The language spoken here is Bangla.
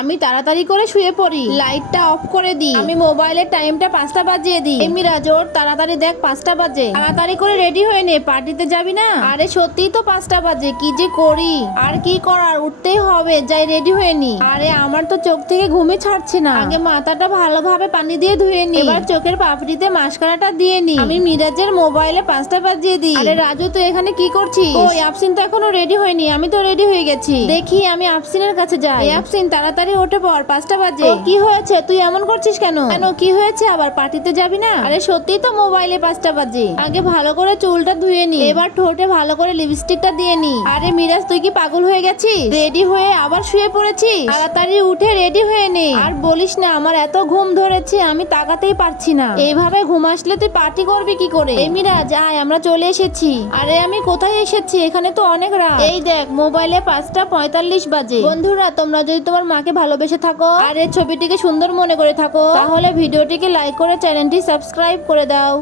আমি তাড়াতাড়ি করে শুয়ে পড়ি, লাইটটা অফ করে দিই, আমি মোবাইলের টাইমটা 5টা বাজিয়ে দিই। মিরাজ ওর তাড়াতাড়ি দেখ 5টা বাজে, তাড়াতাড়ি করে রেডি হয়ে নে, পার্টিতে যাবি না? আরে সত্যিই তো 5টা বাজে, কি যে করি, আর কি করার, উঠতেই হবে, যাই রেডি হয়ে নি। আরে আমার তো চোখ থেকে ঘুমই ছাড়ছে না, আগে মাথাটা ভালোভাবে পানি দিয়ে ধুয়ে নি, এবার চোখের পাপড়িতে মাস্কারাটা দিয়ে নি, আমি মিরাজের মোবাইলে 5টা বাজিয়ে দিই। আরে রাজু তুই এখানে কি করছিস? ওই আফসিন তো এখনো রেডি হয়নি, আমি তো রেডি হয়ে গেছি। দেখি আমি আফসিনের কাছে যাই। এই আফসিন তাড়াতাড়ি উঠে পড়, 5টা বাজে। কি হয়েছে, তুই এমন করছিস কেন? কেন কি হয়েছে আবার, পার্টিতে যাবি না? আরে সত্যিই তো মোবাইলে 5টা বাজে, আগে ভালো করে চুলটা ধুয়ে নি, এবার ঠোঁটে ভালো করে লিপস্টিকটা দিয়ে নি। আরে মিরাজ তুই কি পাগল হয়ে গেছিস? রেডি হয়ে আবার শুয়ে পড়েছিস? তাড়াতাড়ি উঠে রেডি হয়ে নে। আর বলিস না, আমার এত ঘুম ধরেছে আমি তাকাতেই পারছি না, এইভাবে ঘুম আসলে তুই পার্টি করবি কি করে? এই মিরাজ আয়, আমরা চলে এসেছি। আরে আমি কোথায় এসেছি, এখানে তো অনেক রাত। এই দেখ মোবাইলে 5টা 45 বাজে। বন্ধুরা তোমরা যদি তোমার মাকে ভালোবেসে থাকো আর এই ছবিটিকে সুন্দর মনে করে থাকো, তাহলে ভিডিওটিকে লাইক করে চ্যানেলটি সাবস্ক্রাইব করে দাও।